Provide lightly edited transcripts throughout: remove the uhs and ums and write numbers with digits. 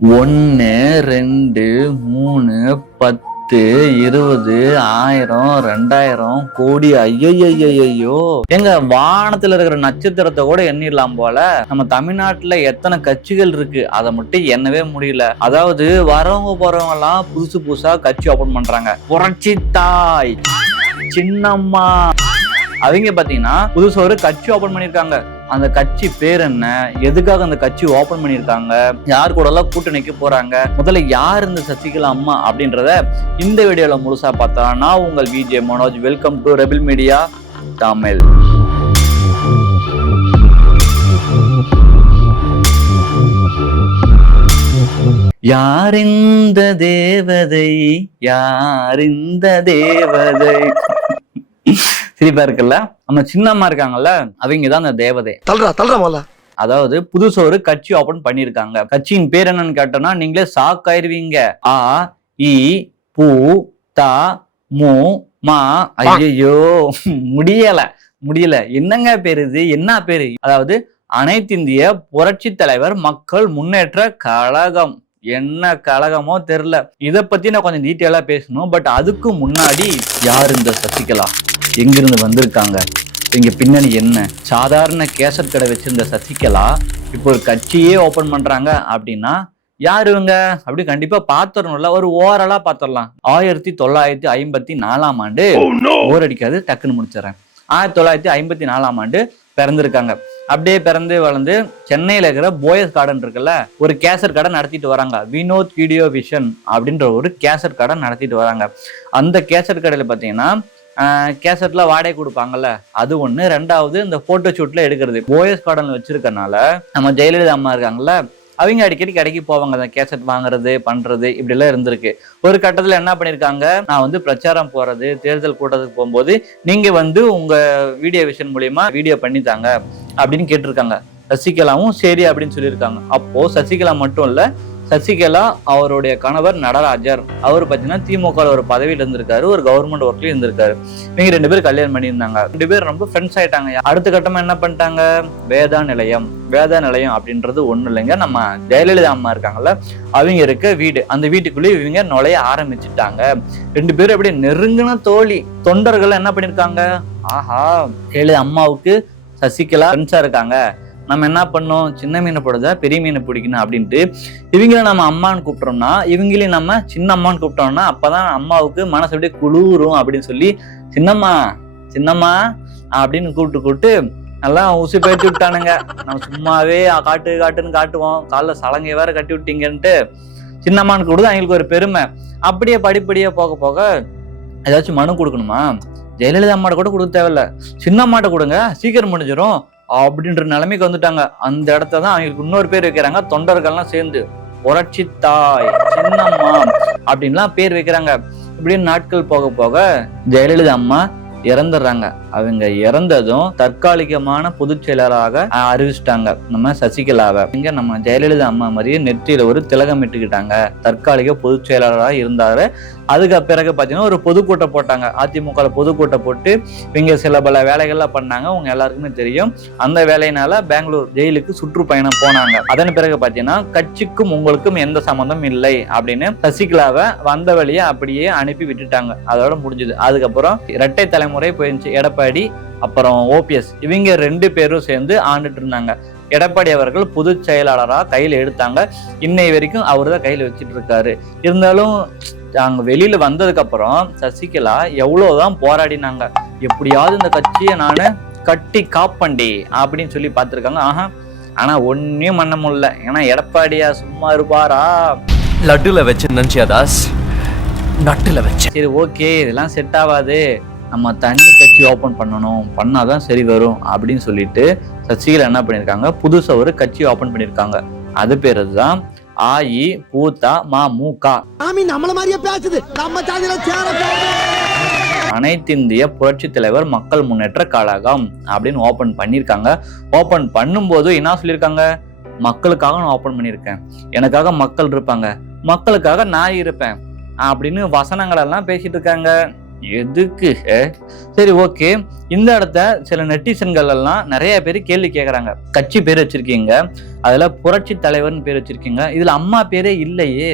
1 2 3 10 20 1000 2000 கோடி. ஐயோ எங்க வானத்துல இருக்கிற நட்சத்திரத்தை கூட எண்ணிடலாம் போல. நம்ம தமிழ்நாட்டுல எத்தனை கட்சிகள் இருக்கு அதை மட்டும் எண்ணவே முடியல. அதாவது வரவங்க போறவங்க எல்லாம் புதுசு புதுசா கட்சி ஓபன் பண்றாங்க. புரட்சி தாய், சின்னம்மா, அவங்க பாத்தீங்கன்னா புதுசா ஒரு கட்சி ஓபன் பண்ணிருக்காங்க. அந்த கட்சி பேர் என்ன, எதுக்காக அந்த கட்சி ஓபன் பண்ணிருக்காங்க, யார் கூட எல்லாம் கூட்டணிக்கு போறாங்க, முதல்ல யார் இந்த சசிகலா அம்மா அப்படின்றத இந்த வீடியோல முழுசா பார்த்தா. நான் உங்கள் VJ Manoj. Welcome to Rebel Media Tamil. யார் இந்த தேவதை, யார் இந்த தேவதை. சிரிப்பா இருக்குல்ல. நம்ம சின்னம்மா இருக்காங்கல்ல, அவங்கதான் அந்த தேவதை. அதாவது புதுசா ஒரு கட்சி ஓபன் பண்ணிருக்காங்க. கட்சியின் பேர் என்னன்னு கேட்டோம்னா நீங்களே ஷாக் ஆயிருவீங்க. ஆ இ பூ த மு மா. ஐயோ முடியல. என்னங்க பேரு இது, என்ன பேரு? அதாவது அனைத்திந்திய புரட்சி தலைவர் மக்கள் முன்னேற்ற கழகம். என்ன கழகமோ தெரியல. இத பத்தி நான் கொஞ்சம் டீட்டெயிலா பேசணும். பட் அதுக்கு முன்னாடி, யார் இந்த சசிகலா, எங்கிருந்து வந்திருக்காங்க, இங்க பின்னணி என்ன? சாதாரண கேசட் கடை வச்சிருந்த சசிகலா இப்போ ஒரு கட்சியே ஓபன் பண்றாங்க அப்படின்னா யாரு இவங்க அப்படி கண்டிப்பா பாத்துறோம்ல. ஒரு ஓரலா பாத்திரலாம். 1954 ஆண்டு, ஓர் அடிக்காது, டக்குன்னு முடிச்சிடறேன். 1954 ஆண்டு பிறந்திருக்காங்க. அப்படியே பிறந்து வளர்ந்து சென்னையில இருக்கிற போயஸ் கார்டன் இருக்குல்ல, ஒரு கேசட் கடை நடத்திட்டு வராங்க. வினோத் வீடியோ விஷன் அப்படின்ற ஒரு கேசட் கடை நடத்திட்டு வராங்க. அந்த கேசட் கடையில பாத்தீங்கன்னா கேசட்ல வாடகை கொடுப்பாங்கல்ல, அது ஒண்ணு. ரெண்டாவது இந்த போட்டோ ஷூட்ல எடுக்கிறது. போயஸ் கார்டன்ல வச்சிருக்கனால நம்ம ஜெயலலிதா அம்மா இருக்காங்கல்ல, அவங்க அடிக்கடி கடைக்கு போவாங்க. அந்த கேசட் வாங்குறது பண்றது இப்படி எல்லாம் இருந்திருக்கு. ஒரு கட்டத்துல என்ன பண்ணிருக்காங்க, நான் பிரச்சாரம் போறது, தேர்தல் கூட்டத்துக்கு போகும்போது நீங்க உங்க வீடியோ விஷன் மூலியமா வீடியோ பண்ணித்தாங்க அப்படின்னு கேட்டிருக்காங்க. சசிகலாவும் சரி அப்படின்னு சொல்லியிருக்காங்க. அப்போ சசிகலா மட்டும் இல்ல, சசிகலா அவருடைய கணவர் நடராஜர், அவர் பாத்தீங்கன்னா திமுக ஒரு பதவியில இருந்திருக்காரு, ஒரு கவர்மெண்ட் ஒர்க்ல இருந்திருக்காரு. இவங்க 2 பேரும் கல்யாணம் பண்ணியிருந்தாங்க. 2 பேரும் ரொம்ப ஃப்ரெண்ட்ஸ் ஆயிட்டாங்க. அடுத்த கட்டமா என்ன பண்ணிட்டாங்க, வேதா நிலையம் அப்படின்றது ஒண்ணு இல்லைங்க, நம்ம ஜெயலலிதா அம்மா இருக்காங்கல்ல, அவங்க இருக்க வீடு. அந்த வீட்டுக்குள்ளேயே இவங்க நுழைய ஆரம்பிச்சுட்டாங்க. 2 பேரும் அப்படியே நெருங்கின தோழி. தொண்டர்கள் என்ன பண்ணிருக்காங்க, ஆஹா ஜெயலலிதா அம்மாவுக்கு சசிகலா ஃப்ரெண்ட்ஸா இருக்காங்க, நம்ம என்ன பண்ணோம், சின்ன மீனை போடுதா பெரிய மீனை பிடிக்கணும் அப்படின்ட்டு இவங்கள நம்ம அம்மான்னு கூப்பிட்டோம்னா, இவங்களையும் நம்ம சின்ன அம்மான்னு கூப்பிட்டோம்னா அப்பதான் அம்மாவுக்கு மனசு அப்படியே குளிரும் அப்படின்னு சொல்லி சின்னம்மா அப்படின்னு கூப்பிட்டு நல்லா ஊசி பேட்டி விட்டானுங்க. நம்ம சும்மாவே காட்டுன்னு காட்டுவோம், காலைல சலங்கை வேற கட்டி விட்டீங்கன்ட்டு சின்னம்மான்னு கூப்பிடுது. அவங்களுக்கு ஒரு பெருமை. அப்படியே படிப்படியா போக ஏதாச்சும் மனு கொடுக்கணுமா, ஜெயலலிதா அம்மாட்ட கூட கொடுக்க தேவையில்ல, சின்னம்மாட்ட கொடுங்க, சீக்கிரம் முடிஞ்சிடும் அப்படின்ற நிலைமைக்கு வந்துட்டாங்க. அந்த இடத்த தான் அவங்களுக்கு இன்னொரு பேர் வைக்கிறாங்க. தொண்டர்கள்லாம் சேர்ந்து புரட்சி தாய், சின்னம்மா அப்படின்லாம் பேர் வைக்கிறாங்க. இப்படின்னு நாட்கள் போக ஜெயலலிதா அம்மா இறந்துடுறாங்க. அவங்க இறந்ததும் தற்காலிகமான பொதுச் செயலராக அறிவிச்சிட்டாங்க நம்ம சசிகலாவை. இங்க நம்ம ஜெயலலிதா அம்மா மாதிரியே நெற்றியில ஒரு திலகம் இட்டுக்கிட்டாங்க. தற்காலிக பொதுச் செயலராக இருந்தாரு. அதுக்கு பிறகு பாத்தீங்கன்னா ஒரு பொதுக்கூட்டம் போட்டாங்க. அதிமுக பொதுக்கூட்டம் போட்டு இவங்க சில பல வேலைகள்லாம் பண்ணாங்க. உங்க எல்லாருக்குமே தெரியும். அந்த வேலையினால பெங்களூர் ஜெயிலுக்கு சுற்றுப்பயணம் போனாங்க. அதன் பிறகு பாத்தீங்கன்னா கட்சிக்கும் உங்களுக்கும் எந்த சம்பந்தம் இல்லை அப்படின்னு சசிகலாவை வந்த வழியை அப்படியே அனுப்பி விட்டுட்டாங்க. அதோட முடிஞ்சது. அதுக்கப்புறம் இரட்டை தலைமுறை போயிருந்துச்சு. எடப்பாடி அப்புறம் ஓபிஎஸ், இவங்க 2 பேரும் சேர்ந்து ஆண்டுட்டு இருந்தாங்க. எடப்பாடி அவர்கள் பொதுச் செயலாளரா கையில எடுத்தாங்க. இன்னை வரைக்கும் அவரு தான் கையில வச்சுட்டு இருக்காரு. இருந்தாலும் அங்க வெளியில வந்ததுக்கு அப்புறம் சசிகலா எவ்வளவுதான் போராடினாங்க, எப்படியாவது இந்த கட்சியை நானு கட்டி காப்பண்டி அப்படின்னு சொல்லி பார்த்திருக்காங்க. ஆனா ஒன்னும் பண்ண முடியல. ஏன்னா எடப்பாடியா சும்மா இருப்பாரா, லட்டுல வச்சு நினைச்சியாதாஸ், நட்டுல வச்சு. சரி ஓகே, இதெல்லாம் செட் ஆகாது, நம்ம தனி கட்சி ஓபன் பண்ணாதான் சரி வரும் அப்படின்னு சொல்லிட்டு சசிகலா என்ன பண்ணிருக்காங்க, புதுசா ஒரு கட்சி ஓபன் பண்ணிருக்காங்க. அது பேரு தான் அஇஅதிமுக. அனைத்திந்திய புரட்சி தலைவர் மக்கள் முன்னேற்ற கழகம் அப்படின்னு ஓபன் பண்ணிருக்காங்க. ஓபன் பண்ணும்போது என்ன சொல்லியிருக்காங்க, மக்களுக்காக நான் ஓபன் பண்ணியிருக்கேன், எனக்காக மக்கள் இருப்பாங்க, மக்களுக்காக நான் இருப்பேன் அப்படின்னு வசனங்கள் எல்லாம் பேசிட்டு இருக்காங்க. எதுக்கு? சரி, ஓகே. இந்த இடத்த சில நெட்டிசன்கள் எல்லாம் நிறைய பேர் கேள்வி கேட்கறாங்க. கட்சி பேர் வச்சிருக்கீங்க, அதுல புரட்சி தலைவர்னு பேர் வச்சிருக்கீங்க, இதுல அம்மா பேரே இல்லையே,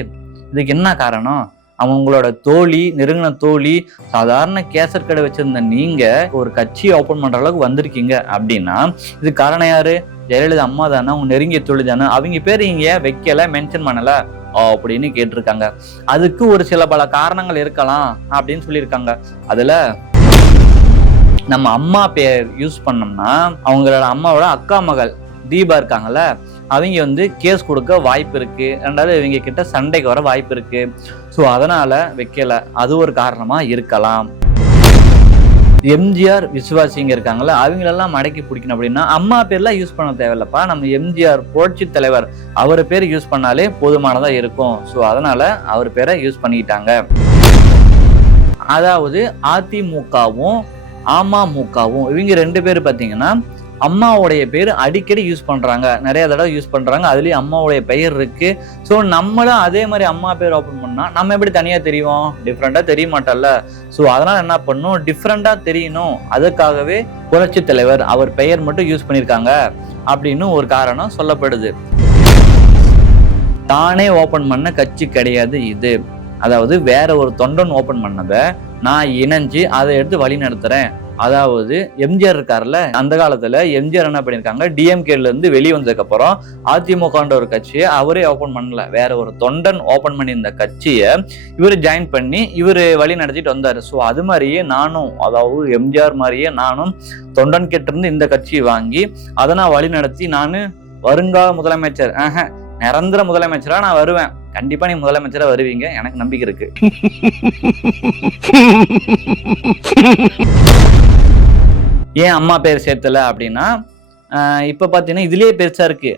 இதுக்கு என்ன காரணம்? அவங்களோட தோழி, நெருங்கின தோழி, சாதாரண கேசட் கடை வச்சிருந்த நீங்க ஒரு கட்சியை ஓபன் பண்ற அளவுக்கு வந்திருக்கீங்க அப்படின்னா இது காரணம் யாரு? ஜெயலலிதா அம்மா தானே, அவங்க நெருங்கிய தோழி தானே, அவங்க பேர் இங்க வைக்கல, மென்ஷன் பண்ணல அப்படின்னு கேட்டிருக்காங்க. அதுக்கு ஒரு சில பல காரணங்கள் இருக்கலாம் அப்படின்னு சொல்லியிருக்காங்க. அதுல நம்ம அம்மா பேர் யூஸ் பண்ணோம்னா அவங்களோட அம்மாவோட அக்கா மகள் தீபா இருக்காங்கல்ல, அவங்க கேஸ் கொடுக்க வாய்ப்பு இருக்கு, ரெண்டாவது இவங்க கிட்ட சண்டைக்கு வர வாய்ப்பு இருக்கு. ஸோ அதனால வைக்கல, அது ஒரு காரணமா இருக்கலாம். எம்ஜிஆர் விசுவாசிங்க இருக்காங்கல்ல, அவங்களெல்லாம் மடக்கி பிடிக்கணும் அப்படின்னா அம்மா பேர்லாம் யூஸ் பண்ண தேவையில்லப்பா, நம்ம எம்ஜிஆர் புரட்சி தலைவர் அவர் பேர் யூஸ் பண்ணாலே போதுமானதா இருக்கும். ஸோ அதனால அவர் பேரை யூஸ் பண்ணிக்கிட்டாங்க. அதாவது அதிமுகவும் அமமுகவும் இவங்க ரெண்டு பேர் பார்த்தீங்கன்னா அம்மாவுடைய பேர் அடிக்கடி யூஸ் பண்றாங்க, நிறைய தடவை யூஸ் பண்றாங்க, அதுலயும் அம்மாவுடைய பெயர் இருக்கு. ஸோ நம்மளும் அதே மாதிரி அம்மா பேர் ஓப்பன் பண்ணா நம்ம எப்படி தனியா தெரியும்? டிஃப்ரெண்டா தெரிய மாட்டோம்ல. ஸோ அதனால என்ன பண்ணும், டிஃப்ரெண்டா தெரியணும், அதுக்காகவே புரட்சி தலைவர் அவர் பெயர் மட்டும் யூஸ் பண்ணியிருக்காங்க அப்படின்னு ஒரு காரணம் சொல்லப்படுது. தானே ஓபன் பண்ண கட்சி கிடையாது இது. அதாவது வேற ஒரு தொண்டன் ஓபன் பண்ணத நான் இணைஞ்சு அதை எடுத்து வழி நடத்துறேன். அதாவது எம்ஜிஆர் இருக்காருல்ல, அந்த காலத்துல எம்ஜிஆர் என்ன பண்ணிருக்காங்க, டிஎம்கேல இருந்து வெளியே வந்ததுக்கு அப்புறம் அதிமுகன்ற ஒரு கட்சியை அவரே ஓபன் பண்ணல, வேற ஒரு தொண்டன் ஓபன் பண்ணி இந்த கட்சியை இவரு ஜாயின் பண்ணி இவரு வழி நடத்திட்டு வந்தாரு. ஸோ அது மாதிரியே நானும், அதாவது எம்ஜிஆர் மாதிரியே நானும் தொண்டன் கிட்ட இருந்து இந்த கட்சியை வாங்கி அதை நான் வழி நடத்தி நான் வருங்கால முதலமைச்சர், நிரந்தர முதலமைச்சரா நான் வருவேன். கண்டிப்பா நீ முதலமைச்சரா வருவீங்க, எனக்கு நம்பிக்கை இருக்கு. ஏன் அம்மா பேர் சேர்த்தல அப்படின்னா இப்ப பாத்தீங்கன்னா இதுலயே பெருசா இருக்கு,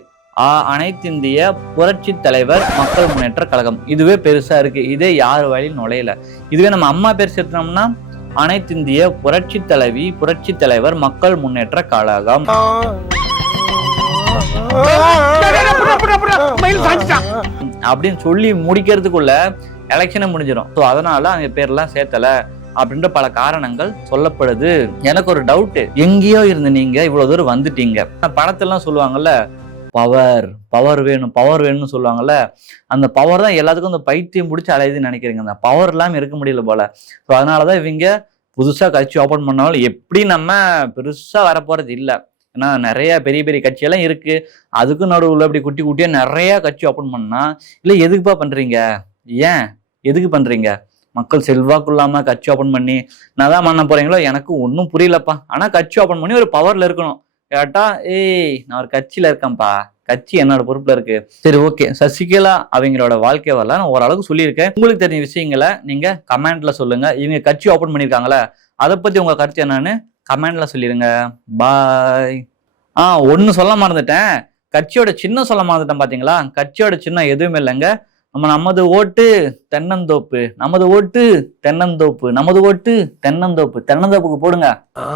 அனைத்திந்திய புரட்சி தலைவர் மக்கள் முன்னேற்ற கழகம், இதுவே பெருசா இருக்கு. இதே யார் வழியில் நுழையல. இதுவே நம்ம அம்மா பேர் சேர்த்தோம்னா அனைத்திந்திய புரட்சி தலைவி புரட்சி தலைவர் மக்கள் முன்னேற்ற கழகம் அப்படின்னு சொல்லி முடிக்கிறதுக்குள்ள எலெக்ஷனை முடிஞ்சிடும். ஸோ அதனால அவங்க பேர்லாம் சேர்த்தல அப்படின்ற பல காரணங்கள் சொல்லப்படுது. எனக்கு ஒரு டவுட், எங்கேயோ இருந்து நீங்க இவ்வளவு தூரம் வந்துட்டீங்க, படத்தெல்லாம் சொல்லுவாங்கல்ல பவர் பவர் வேணும் பவர் வேணும்னு சொல்லுவாங்கல்ல, அந்த பவர் தான் எல்லாத்துக்கும் அந்த பைத்தியம் பிடிச்சி அலையுதுன்னு நினைக்கிறீங்க. அந்த பவர் இல்லாம இருக்க முடியல போல. ஸோ அதனாலதான் இவங்க புதுசா கட்சி ஓபன் பண்ணாலும் எப்படி நம்ம பெருசா வரப்போறது இல்லை. ஏன்னா நிறைய பெரிய பெரிய கட்சியெல்லாம் இருக்கு, அதுக்கும் நடுவில் அப்படி குட்டி குட்டியா நிறைய கட்சி ஓபன் பண்ணா இல்லை எதுக்குப்பா பண்றீங்க? ஏன் எதுக்கு பண்றீங்க? மக்கள் செல்வாக்குள்ளாம கட்சி ஓபன் பண்ணி நான் தான் பண்ண போறீங்களோ? எனக்கு ஒன்றும் புரியலப்பா. ஆனா கட்சி ஓபன் பண்ணி ஒரு பவர்ல இருக்கணும். கேட்டா நான் ஒரு கட்சியில இருக்கேன்ப்பா, கட்சி என்னோட பொறுப்புல இருக்கு. சரி, ஓகே. சசிகலா அவங்களோட வாழ்க்கை வரல நான் ஓரளவுக்கு சொல்லியிருக்கேன். உங்களுக்கு தெரிஞ்ச விஷயங்களை நீங்க கமெண்ட்ல சொல்லுங்க. இவங்க கட்சி ஓபன் பண்ணிருக்காங்களே அதை பத்தி உங்க கருத்து என்னன்னு கமெண்ட்ல சொல்லிடுங்க. பாய். ஒன்னு சொல்ல மறந்துட்டேன், கட்சியோட சின்னம் சொல்ல மறந்துட்டேன். பாத்தீங்களா, கட்சியோட சின்னம் எதுவுமே இல்லைங்க. நமது ஓட்டு தென்னந்தோப்பு, நமது ஓட்டு தென்னந்தோப்பு, நமது ஓட்டு தென்னந்தோப்பு. தென்னந்தோப்புக்கு போடுங்க.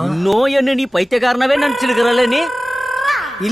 இன்னும் என்ன நீ பைத்தியக்காரனவே நினைச்சிருக்கிறல்ல நீ?